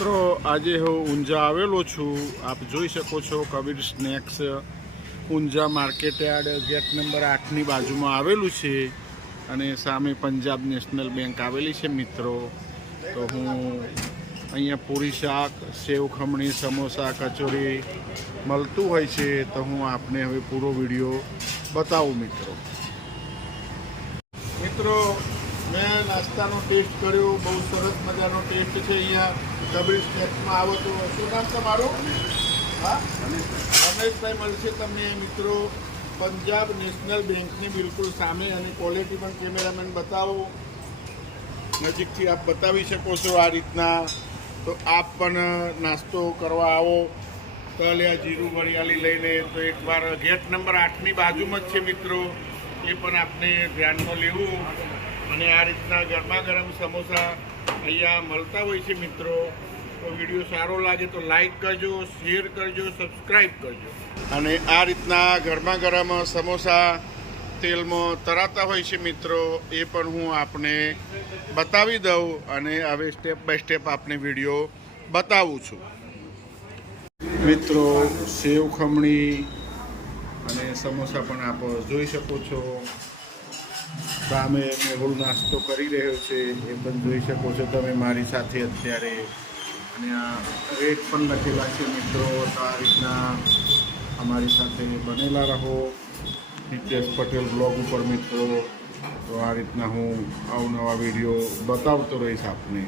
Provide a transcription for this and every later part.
મિત્રો આજે હું ઊંઝા આવેલો છું। આપ જોઈ શકો છો Kabir snacks Unjha market yard gate number 8ની બાજુમાં આવેલું છે અને સામે પંજાબ નેશનલ બેંક આવેલી છે। મિત્રો તો હું અહીંયા પૂરી શાક સેવ ખમણી સમોસા કચોરી મળતું હોય છે તો હું આપને હવે પૂરો વિડીયો બતાવું। મિત્રો मैं नास्ता टेस्ट कर्यो बहुत सरस मजा टेस्ट है। अँ कबीर स्नेक्स में आवो तो शू नाम तमारू? हाँ रमेशभाई मळशे तमने मित्रों पंजाब नेशनल बैंक की बिल्कुल सामे अने क्वॉलिटी पण कैमरामेन बताओ नजीक थी आप बतावी शको छो। आ रीतना तो आप पण नास्तो करवा आवो तलिया जीरु वरियाली लईने तो एक बार गेट नंबर 8 बाजू में छे मित्रों ये पण आपने ध्यान में लेवू। અને આ રીતના ગરમા ગરમ સમોસા અહીંયા મળતા હોય છે મિત્રો। તો વિડીયો સારો લાગે તો લાઈક કરજો, શેર કરજો, સબસ્ક્રાઈબ કરજો। અને આ રીતના ગરમા ગરમ સમોસા તેલમાં તરાતા હોય છે મિત્રો એ પણ હું આપને બતાવી દઉં અને હવે સ્ટેપ બાય સ્ટેપ આપને વિડીયો બતાવું છું। મિત્રો સેવ ખમણી અને સમોસા પણ આપ જોઈ શકો છો। સામે મેહુલ નાસ્તો કરી રહ્યો છે એ પણ જોઈ શકો છો તમે મારી સાથે અત્યારે। અને આ રેટ પણ લખેલા છે મિત્રો। તો આ રીતના અમારી સાથે બનેલા રહો નિતેશ પટેલ બ્લોગ ઉપર મિત્રો। તો આ રીતના હું અવનવા વિડીયો બતાવતો રહીશ આપને।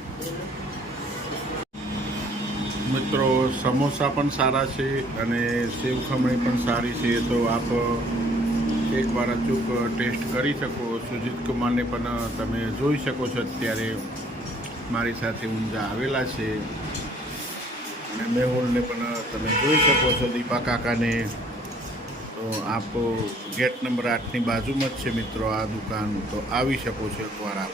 મિત્રો સમોસા પણ સારા છે અને સેવ ખમણી પણ સારી છે તો આપ एक बार अचूक टेस्ट करी सको। सुजीत कुमार ने पण तमे जोई शको छो अत्यारे मारी साथे ऊंझा आवेला छे अने मेहुल ने पण तमे जोई शको छो दीपा काका ने। तो आप गेट नंबर 8 बाजू में छे मित्रों आ दुकान तो आवी शको छो एक बार आप।